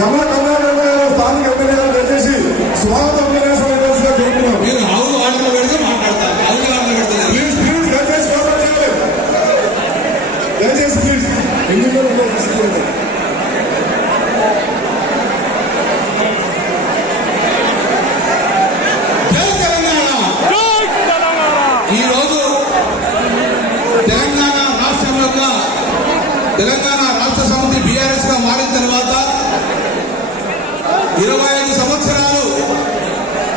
స్థానిక ఎమ్మెల్యేలు దయచేసి స్వాగతం ఉపన్యాసాలుగా చెబుతున్నాం. మీరు ఆవులు వాటిలో పెడితే మాట్లాడతారు, ఆవులు వాటిలో పెడితే ప్లీజ్ ప్లీజ్ దయచేసి కోఆపరేట్ చేయాలి. దయచేసి ప్లీజ్ తెలంగాణ రాష్ట్ర సమితి బీఆర్ఎస్ గా మారిన తర్వాత 25 సంవత్సరాలు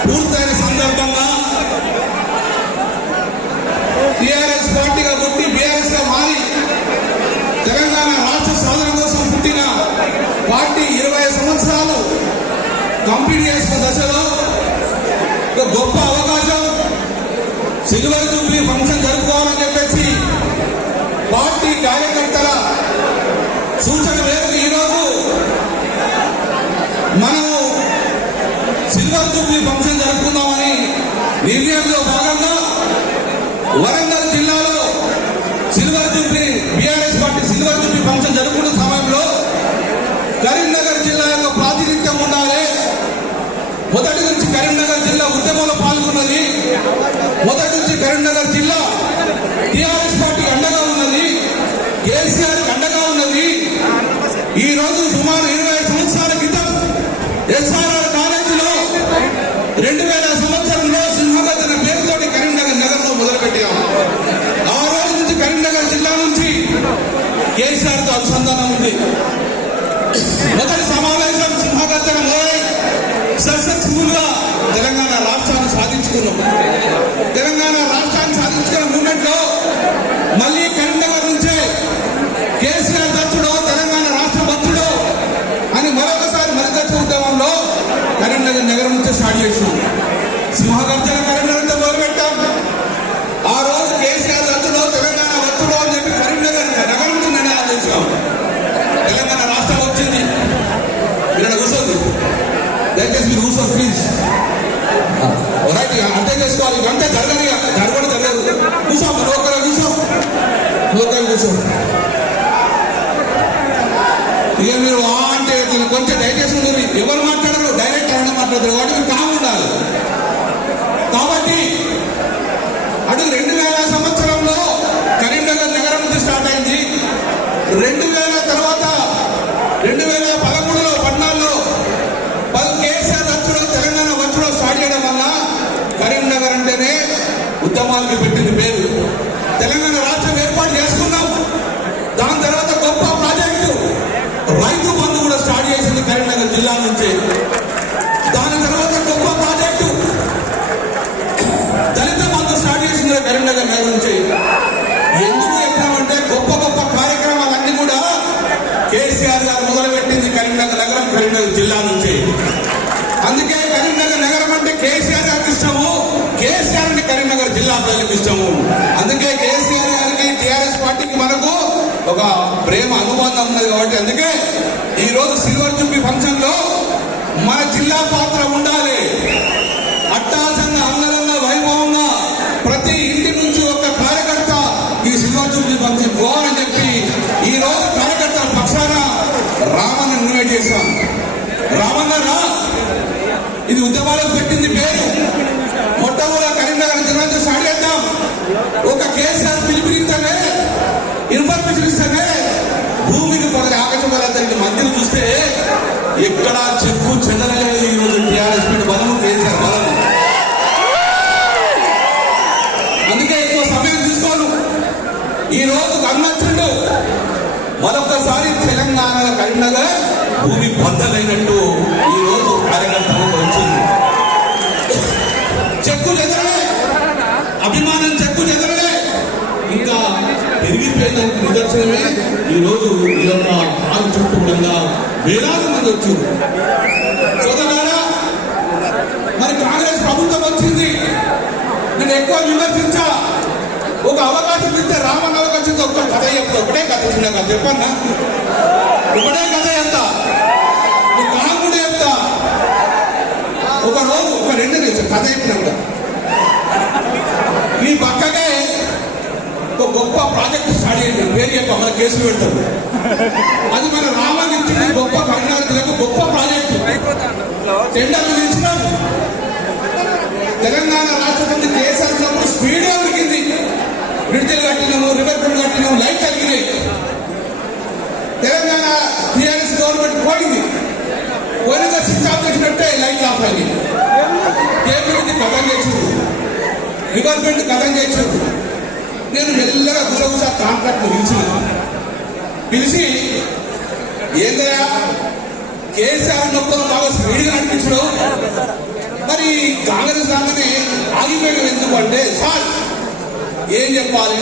పూర్తయిన సందర్భంగా టీఆర్ఎస్ పార్టీగా పుట్టి బీఆర్ఎస్ గా మారి తెలంగాణ రాష్ట్ర సాధన కోసం పుట్టిన పార్టీ 20 సంవత్సరాలు కంప్లీట్ చేసిన దశలో ఒక గొప్ప అవకాశం సిల్వర్ జూబ్లీ ఫంక్షన్ జరుపుకోవాలని చెప్పేసి పార్టీ కార్యకర్తల సూచన మేరకు ఈరోజు మనము సిల్వర్ జూబ్లీ ఫంక్షన్ జరుపుకుందామని నిర్ణయంలో భాగంగా వరంగల్ జిల్లాలో silver Jubilee BRS party silver Jubilee function జరుపుకున్న సమయంలో కరీంనగర్ జిల్లా యొక్క ప్రాతినిధ్యం ఉండాలి. మొదటి నుంచి కరీంనగర్ జిల్లా ఉద్యమంలో పాల్గొన్నది. మొదటి నుంచి కరీంనగర్ జిల్లా టీఆర్ఎస్ పార్టీ అండగా ఉన్నది, కేసీఆర్ అండగా ఉన్నది. ఈ రోజు సుమారు 20 సంవత్సరాల క్రితం ఎస్ఆర్ఆర్ కాలేజీలో 2000 సంవత్సరంలో సింహగర్జన పేరుతోటి కరీంనగర్ నగరంలో మొదలుపెట్టాం. ఆ రోజు నుంచి కరీంనగర్ జిల్లా నుంచి కేసీఆర్ తో అనుసంధానం ఉంది. మొదటి సమావేశం సింహగర్జన మొదలై సక్సెస్ఫుల్ గా తెలంగాణ రాష్ట్రాన్ని సాధించుకున్నాం. తెలంగాణ రాష్ట్రాన్ని సాధించుకున్న మూమెంట్ లో మళ్ళీ కరీంనగర్ నుంచే కేసీఆర్ దత్తుడో తెలంగాణ రాష్ట్ర భక్తుడో అని మరొకసారి మరిదత్వ ఉద్యమంలో కరీంనగర్ నగరం నుంచే స్టార్ట్ చేసాం. సింహగర్జన కరీంనగర్తో మొదలుపెట్టాం. ఆ రోజు కేసీఆర్ దత్తుడో తెలంగాణ భక్తుడో అని చెప్పి కరీంనగర్ నగరం నుంచి నిర్ణయాలు చేసాం. తెలంగాణ రాష్ట్రం వచ్చింది. ఇక్కడ కూర్చోండి, దయచేసి మీరు కూర్చోండి ప్లీజ్. రైట్, అర్థం చేసుకోవాలి. ఇదంతా జరగదు, జరగడం జరగదు. కూర్చో, లోకల్ కూర్చో, లోకల్ కూర్చో. ఇక మీరు అంటే కొంచెం దయచేసి ఉంటుంది. ఎవరు మాట్లాడరు, డైరెక్ట్ అన్న మాట్లాడతారు. వాటికి కాము ఉండాలి. కాబట్టి అటు 2000 సంవత్సరంలో కరీంనగర్ నగరం నుంచి స్టార్ట్ అయింది. 2000 తర్వాత 2013లో 14లో కేసీఆర్ వచ్చుడో తెలంగాణ వచ్చుడో స్టార్ట్ చేయడం వల్ల కరీంనగర్ అంటేనే ఉద్యమాలకు పెట్టింది పేరు. తెలంగాణ రాష్ట్రం ఏర్పాటు చేసుకున్నాం. దాని తర్వాత గొప్ప ప్రాజెక్టు రైతు బంధు కూడా స్టార్ట్ చేసింది కరీంనగర్ జిల్లా నుంచి. దాని తర్వాత గొప్ప ప్రాజెక్టు దళిత బంధు స్టార్ట్ చేసింది కరీంనగర్ నగరం నుంచి. ఎందుకు చెప్పామంటే గొప్ప గొప్ప కార్యక్రమాలన్నీ కూడా కేసీఆర్ గారు మొదలుపెట్టింది కరీంనగర్ నగరం, కరీంనగర్ జిల్లా నుంచి. అందుకే కరీంనగర్ నగరం అంటే కేసీఆర్ గారికి ఇష్టము, కేసీఆర్ అంటే కరీంనగర్ జిల్లా ప్రజలకు ఇష్టము. అందుకే కేసీఆర్ గారికి టీఆర్ఎస్ పార్టీకి మనకు ఒక ప్రేమ అనుబంధం ఉన్నది. కాబట్టి అందుకే ఈ రోజు సిల్వర్ జూబ్లీ ఫంక్షన్ లో మన జిల్లా పాత్ర ఉండాలి. అట్టాసంగా అంగరంగ వైభవంగా ప్రతి ఇంటి నుంచి ఒక కార్యకర్త ఈ సిల్వర్ జూబ్లీ ఫంక్షన్ పోవాలని చెప్పి ఈ రోజు కార్యకర్తల పక్షాన రామన్న ఇన్వైట్ చేశాం. రామన్న రా, ఇది ఉద్యమాలకు పెట్టింది పేరు. మొట్టమొదటి కరీంనగర్ జిల్లా నుంచి స్టార్ట్ చేద్దాం. ఒక కేసీఆర్ పిలుపునిస్తేనే, ఇన్ఫర్మేషన్ ఇస్తేనే భూమికి పగల ఆకాశం మధ్యలో చూస్తే ఎక్కడ చెక్కు చెందలేదు. ఈ రోజు టీఆర్ఎస్ బలము, కేసీఆర్ బలము. అందుకే ఎక్కువ సమయం తీసుకోను. ఈ రోజు అన్నచ్చుడు మరొకసారి తెలంగాణ కరీంనగర్ భూమి బద్దలైనట్టు ఈ రోజు కార్యకర్తలకు వచ్చింది. చెక్కు చెదరలే, అభిమానం చెక్కు చెదరలే, ఇంకా పెరిగిపోయేందుకు నిదర్శనమే ఈ రోజు ఇదంతా కాలు చుట్టూడంగా వేలాది మంది వచ్చారు. సోదరులారా, మరి కాంగ్రెస్ ప్రభుత్వం వచ్చింది. నేను ఎక్కువ విమర్శించా. ఒక అవకాశం ఇస్తే రామన్న అవకాశం ఒక్క కథ చెప్తా. ఒకటే కథ, చిన్న కథ చెప్పన్నా, ఒకటే కథ చెప్తా. కాంగుడు చెప్తా. ఒక రోజు ఒక 2 నిమిషాలు కథ చెప్పినా కూడా ఈ పక్కకే ఒక గొప్ప ప్రాజెక్ట్ స్టార్ట్ చేయండి. పేరు చెప్ప మన కేసులు పెడతారు. అది మన రామగిరి గొప్ప కరీంనగర్ జిల్లాకు గొప్ప టెండర్లు నిలిచినాము. తెలంగాణ రాష్ట్ర సమితి కేసీఆర్ ఉన్నప్పుడు స్పీడ్ ఉరికింది. బ్రిడ్జిలు కట్టినాము, రివర్ ఫ్రంట్ కట్టినాము, లైట్ తగ్గినాయి. తెలంగాణ టీఆర్ఎస్ గవర్నమెంట్ పోయింది. పోయిన స్విచ్ ఆఫ్ చేసినట్టే లైట్ ఆఫ్ అయింది. కేబుల్ని కథం చేసింది, రివర్ ఫ్రంట్ కథం చేసింది. నేను మెల్లగా గుసగుసా కాంట్రాక్ట్ పిలిచి ఏందయ్యా కేసీఆర్ ఉన్నప్పుడు బాగా స్పీడ్గా నడిపించడం, మరి కాంగ్రెస్ రాగానే ఆగిపోయడం ఎందుకు అంటే, సార్ ఏం చెప్పాలి,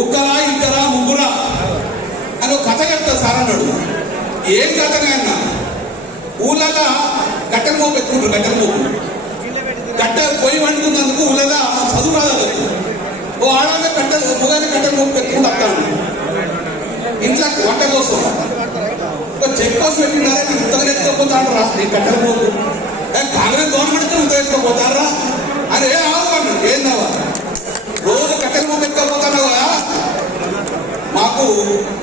ఒక్కరా ఇద్దరా ముగ్గురా అని ఒక కథ చెప్తా సార్ అన్నాడు. ఏం కథనే అన్నా, ఊళ్ళగా కట్టెల మోపు ఎత్తుకుంటారు. కట్టెల పొయ్యి వండుకున్నందుకు ఊళ్ళగా చదువు రాదు. ఓ ఆడగా మొగాన్ని కట్టెల మోపు ఎత్తుకుంటూ వస్తాను ఇంట్లో వంట కోసం. ఒక చెక్ పోస్ట్ పెట్టినారా, ఉత్తగా ఎత్తుకోపోతాడు రా ఈ కట్టెల మోపు. కాంగ్రెస్ గవర్నమెంట్ ఉత్తగా ఎత్తుకోపోతారా అని ఆవుకోండి. ఏం కావా రోజు కట్టెల మోపు ఎత్తుకోపోతాను కదా, మాకు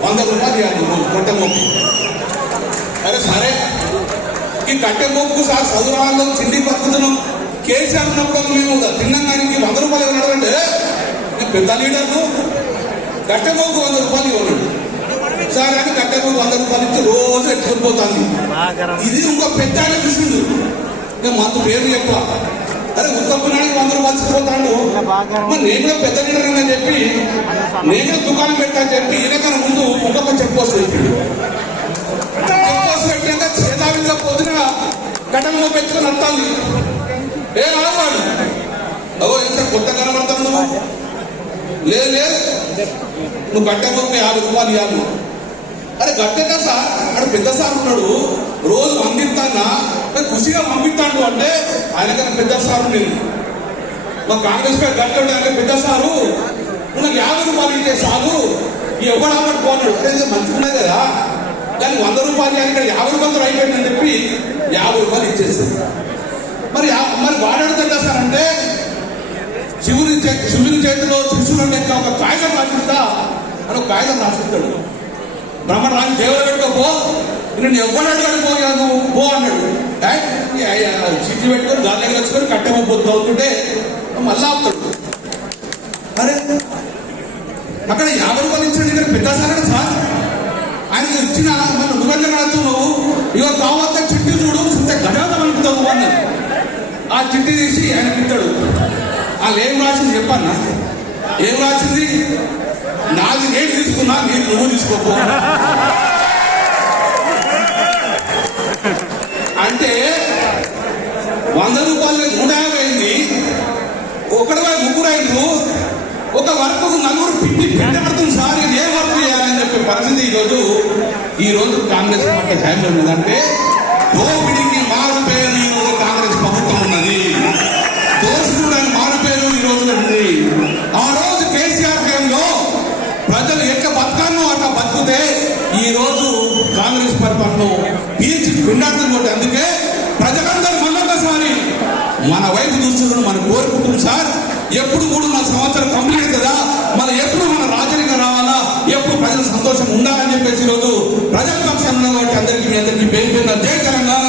100 రూపాయలు ఇవ్వాలి కట్టెల మోపు. అరే సరే, ఈ కట్టె మోపుకు సార్ చదువురాళ్ళు తిండి బతుకుతున్నాం. కేసీఆర్ ఉన్నప్పుడు మేము తిన్నానికి 100 రూపాయలు ఇవ్వడంటే నేను పెద్ద లీడర్ను. కట్టె మోపు 100 రూపాయలు ఇవ్వడు సార్ అని కట్టె మోపు 100 రూపాయలు ఇచ్చి రోజు ఎత్తుకొని పోతాను. ఇది ఇంకో పెద్ద ఆయన చూసిండు. నేను మందు పేరు ఎక్కువ, అరే ఉత్తప్పునానికి 100 రూపాయలు ఇచ్చిపోతాడు. మరి నేను కూడా పెద్ద లీడర్ అని చెప్పి నేనే దుకాణం పెట్టాను చెప్పి ఈయనకన్నా ముందు ఇంకొక చెక్ పోస్ట్ పెట్టిండు. పెట్టాక చేదావిగా పొద్దున కట్టెలు పెట్టుకుని వస్తాను. ఏ ఆవాడు అవో ఎంత కొత్త కనబడతావు నువ్వు. లేదు నువ్వు కట్టె మొక్క 50 రూపాయలు ఇవ్వాలి. అరే గట్టెగా సార్ అక్కడ పెద్ద సార్ ఉన్నాడు, రోజు పంపిస్తానా ఖుషిగా పంపిస్తాడు అంటే ఆయనకన్నా పెద్ద సారు నేను. మా కాంగ్రెస్ గారు గట్టాడు, ఆయన పెద్ద సారు నాకు 50 రూపాయలు ఇచ్చే సారు ఎవడు అమ్మడు పోన్నాడు. అదే మంచిగున్నది కదా, కానీ 100 రూపాయలు కానీ ఇక్కడ 50 రూపాయలు అయిపోయిందని చెప్పి 50 రూపాయలు ఇచ్చేస్తుంది. మరి వాడాడుతుందా సార్ అంటే శివుని చేతిలో త్రిశూలం లెక్క ఒక కాగితం రాసిస్తా అని ఒక కాగితం రాసిస్తాడు. బ్రహ్మరాజు దేవుడు పెట్టుకోపో, నేను ఎవరు అడిగాడు పోయా నువ్వు పో అన్నాడు. చిట్టి పెట్టుకొని దాని దగ్గర వచ్చుకొని కట్టెపోతూ అవుతుంటే మళ్ళా ఆపుతాడు. అరే అక్కడ 50 రూపాయలు ఇచ్చిన దగ్గర పెద్ద సార్ ఆయనకు ఇచ్చిన మన నువ్వెళ్ళ నడుతూ నువ్వు ఇక కావద్ద చిట్టి చూడు ఇంత గజాతం అనుకుంటావు అన్నది. ఆ చిట్టి తీసి ఆయనకి ఇస్తాడు. వాళ్ళు ఏం రాసింది చెప్పన్నా, ఏం రాసింది, నాది నేను తీసుకున్నా నీకు నువ్వు తీసుకోపో అంటే 100 రూపాయలు 150 అయింది. ఒకటి ముగ్గురు అయింది. ఒక వర్క్ నలుగురు పిండి పెట్టబడుతుంది సార్, ఇది ఏ వర్క్ చేయాలని చెప్పే పరిస్థితి ఈరోజు కాంగ్రెస్ పార్టీ హయాంలో ఉన్నదంటే దోపిడీకి మారు పేరు ఈరోజు కాంగ్రెస్ ప్రభుత్వం ఉన్నది. దోసుకుడానికి మారు పేరు ఈ రోజున ఉంది. ఆ రోజు కేసీఆర్ హయాంలో ప్రజలు ఎట్లా బతకాలను అట్లా బతుకుతే ఈ రోజు కాంగ్రెస్ పరిపాలన పీల్చి పిండాడుతుంది. అందుకే ప్రజలందరూ మళ్ళొకసారి మన వైపు చూస్తున్నారు, మనం కోరుకుంటుంది సార్. ఎప్పుడు 3 సంవత్సరాలు కంప్లీట్ కదా, మన ఎప్పుడు మన రాజకీయంగా రావాలా, ఎప్పుడు ప్రజల సంతోషం ఉండాలని చెప్పేసి ఈరోజు ప్రజల పక్షాన్ని అందరికీ మీ అందరికీ పేరు జై తెలంగాణ.